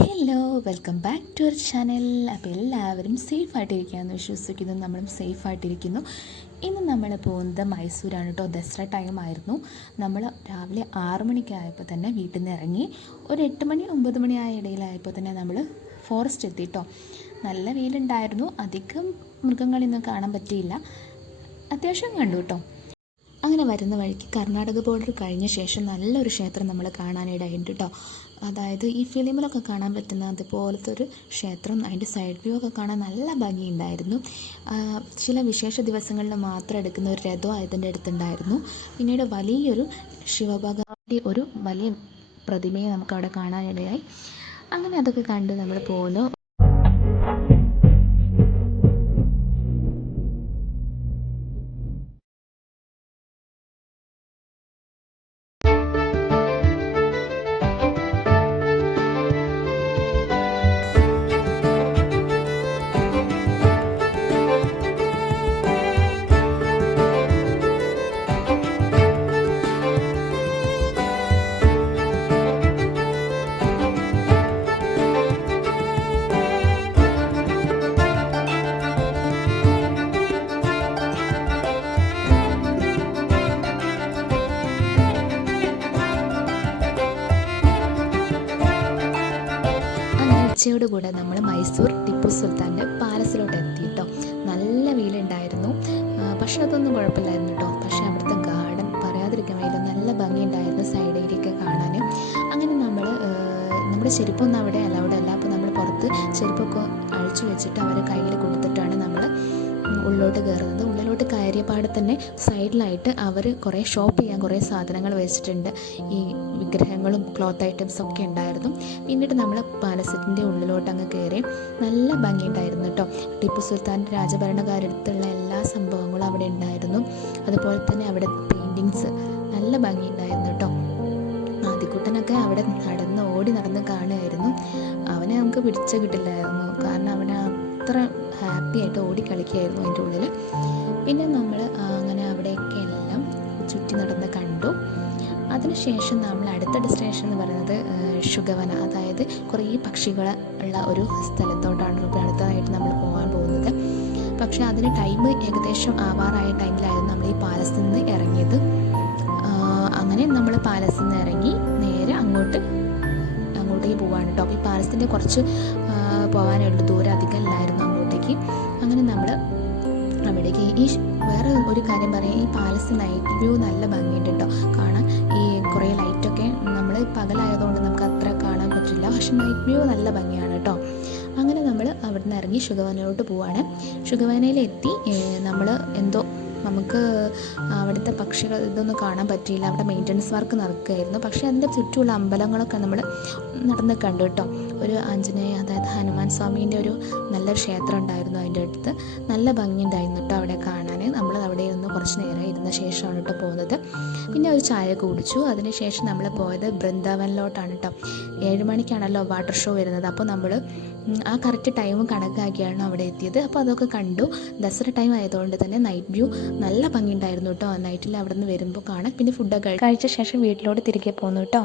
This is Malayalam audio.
Hello, welcome back to our channel. അപ്പോൾ എല്ലാവരും സേഫായിട്ടിരിക്കുകയെന്ന് വിശ്വസിക്കുന്നു. നമ്മളും സേഫായിട്ടിരിക്കുന്നു. ഇന്ന് നമ്മൾ പോകുന്നത് മൈസൂരാണ് കേട്ടോ. ദസറ ടൈം ആയിരുന്നു. നമ്മൾ രാവിലെ 6 മണിക്കായപ്പോൾ തന്നെ വീട്ടിൽ നിന്ന് ഇറങ്ങി. ഒരു 8 മണി 9 മണി ആയ ഇടയിലായപ്പോൾ തന്നെ നമ്മൾ ഫോറസ്റ്റ് എത്തി കേട്ടോ. നല്ല വെയിലുണ്ടായിരുന്നു. അധികം മൃഗങ്ങളൊന്നും കാണാൻ പറ്റിയില്ല. അത്യാവശ്യം കണ്ടു കേട്ടോ. അങ്ങനെ വരുന്ന വഴിക്ക് കർണാടക ബോർഡർ കഴിഞ്ഞ ശേഷം നല്ലൊരു ക്ഷേത്രം നമ്മൾ കാണാനിടയുണ്ട് കേട്ടോ. അതായത് ഈ ഫിലിമിലൊക്കെ കാണാൻ പറ്റുന്ന അതുപോലത്തെ ഒരു ക്ഷേത്രം, അതിൻ്റെ സൈഡ് വ്യൂ ഒക്കെ കാണാൻ നല്ല ഭംഗിയുണ്ടായിരുന്നു. ചില വിശേഷ ദിവസങ്ങളിൽ മാത്രം എടുക്കുന്ന ഒരു രഥം അതിൻ്റെ അടുത്തുണ്ടായിരുന്നു. പിന്നീട് വലിയൊരു ശിവഭഗവാന്റെ ഒരു വലിയ പ്രതിമയെ നമുക്കവിടെ കാണാനിടയായി. അങ്ങനെ അതൊക്കെ കണ്ട് നമ്മൾ പോകുന്നു. ഉച്ചയോടുകൂടെ നമ്മൾ മൈസൂർ ടിപ്പു സുൽത്താൻ്റെ പാലസിലോട്ട് എത്തി കേട്ടോ. നല്ല വെയിലുണ്ടായിരുന്നു, പക്ഷെ അതൊന്നും കുഴപ്പമില്ലായിരുന്നു കേട്ടോ. പക്ഷേ അവിടുത്തെ ഗാർഡൻ പറയാതിരിക്കാൻ വയ്യ, നല്ല ഭംഗിയുണ്ടായിരുന്നു സൈഡ് ഏരിയ ഒക്കെ കാണാൻ. അങ്ങനെ നമ്മുടെ ചെരുപ്പൊന്നും അവിടെ അലൗഡ് അല്ല. അപ്പോൾ നമ്മൾ പുറത്ത് ചെരുപ്പൊക്കെ അഴിച്ചു വെച്ചിട്ട് അവർ കയ്യിൽ കൊടുത്തിട്ടാണ് നമ്മൾ ഉള്ളിലോട്ട് കയറുന്നത്. ഉള്ളിലോട്ട് കയറിയ പാടെ തന്നെ സൈഡിലായിട്ട് അവർ കുറേ ഷോപ്പ് ചെയ്യാൻ കുറേ സാധനങ്ങൾ വെച്ചിട്ടുണ്ട്. ഈ വിഗ്രഹങ്ങളും ക്ലോത്ത് ഐറ്റംസും ഒക്കെ ഉണ്ടായിരുന്നു. പിന്നീട് നമ്മൾ പാലസത്തിൻ്റെ ഉള്ളിലോട്ട് അങ്ങ് കയറി. നല്ല ഭംഗിയുണ്ടായിരുന്നു കേട്ടോ. ടിപ്പു സുൽത്താൻ്റെ രാജഭരണകാലത്തുള്ള എല്ലാ സംഭവങ്ങളും അവിടെ ഉണ്ടായിരുന്നു. അതുപോലെ തന്നെ അവിടെ പെയിൻറ്റിങ്സ് നല്ല ഭംഗിയുണ്ടായിരുന്നു കേട്ടോ. ആദ്യക്കുട്ടനൊക്കെ അവിടെ ഓടി നടന്ന് കാണുമായിരുന്നു. അവനെ നമുക്ക് പിടിച്ച കിട്ടില്ലായിരുന്നു, കാരണം അവനെ അത്ര ഹാപ്പി ആയിട്ട് ഓടി കളിക്കുകയായിരുന്നു അതിൻ്റെ ഉള്ളിൽ. പിന്നെ നമ്മൾ അങ്ങനെ അവിടെയൊക്കെ എല്ലാം ചുറ്റി നടന്ന് കണ്ടു. അതിനുശേഷം നമ്മൾ അടുത്ത ഡെസ്റ്റിനേഷൻ എന്ന് പറയുന്നത് ഷുഗവന, അതായത് കുറേ പക്ഷികൾ ഉള്ള ഒരു സ്ഥലത്തോട്ടാണ് ഇപ്പോൾ അടുത്തതായിട്ട് നമ്മൾ പോകാൻ പോകുന്നത്. പക്ഷേ അതിന് ടൈം ഏകദേശം ആവാറായ ടൈമിലായിരുന്നു നമ്മൾ ഈ പാലസിൽ നിന്ന് ഇറങ്ങിയത്. അങ്ങനെ നമ്മൾ പാലസിൽ നിന്ന് ഇറങ്ങി നേരെ അങ്ങോട്ടേക്ക് പോവാണ് കേട്ടോ. ഈ പാലസിൻ്റെ കുറച്ച് പോകാനുള്ള ദൂരം അധികം ഇല്ലായിരുന്നു അങ്ങോട്ടേക്ക്. അങ്ങനെ നമ്മൾ അവിടേക്ക് വേറെ ഒരു കാര്യം പറയാം, ഈ പാലസ് നൈറ്റ് വ്യൂ നല്ല ഭംഗിയുണ്ട് കേട്ടോ കാണാൻ. ഈ കുറേ ലൈറ്റൊക്കെ നമ്മൾ പകലായതുകൊണ്ട് നമുക്ക് അത്ര കാണാൻ പറ്റില്ല, പക്ഷെ നൈറ്റ് വ്യൂ നല്ല ഭംഗിയാണ് കേട്ടോ. അങ്ങനെ നമ്മൾ അവിടെ നിന്ന് ഇറങ്ങി ഷുഗവനയിലോട്ട് പോവാണ്. ഷുഗവനയിലെത്തി നമുക്ക് അവിടുത്തെ പക്ഷികൾ ഇതൊന്നും കാണാൻ പറ്റിയില്ല. അവിടെ മെയിൻ്റനൻസ് വർക്ക് നടക്കുകയായിരുന്നു. പക്ഷേ അതിൻ്റെ ചുറ്റുമുള്ള അമ്പലങ്ങളൊക്കെ നമ്മൾ നടന്ന് കണ്ടു കേട്ടോ. ഒരു ആഞ്ജനേയ, അതായത് ഹനുമാൻ സ്വാമീൻ്റെ ഒരു നല്ലൊരു ക്ഷേത്രം ഉണ്ടായിരുന്നു അതിൻ്റെ അടുത്ത്. നല്ല ഭംഗിയുണ്ടായിരുന്നു കേട്ടോ അവിടെ കാണാൻ. നമ്മൾ അവിടെ ഇരുന്ന് കുറച്ച് നേരം ഇരുന്ന ശേഷമാണ് കേട്ടോ പോകുന്നത്. പിന്നെ ഒരു ചായ കുടിച്ചു. അതിനുശേഷം നമ്മൾ പോയത് ബൃന്ദാവനിലോട്ടാണ് കേട്ടോ. 7 മണിക്കാണല്ലോ വാട്ടർ ഷോ വരുന്നത്. അപ്പോൾ നമ്മൾ ആ കറക്റ്റ് ടൈം കണക്കാക്കിയാണ് അവിടെ എത്തിയത്. അപ്പോൾ അതൊക്കെ കണ്ടു. ദസറ ടൈം ആയതുകൊണ്ട് തന്നെ നൈറ്റ് വ്യൂ നല്ല ഭംഗിയുണ്ടായിരുന്നു കേട്ടോ. നൈറ്റിൽ അവിടെ നിന്ന് വരുമ്പോൾ കാണാം. പിന്നെ ഫുഡൊക്കെ കഴിച്ച ശേഷം വീട്ടിലോട്ട് തിരികെ പോന്നു കേട്ടോ.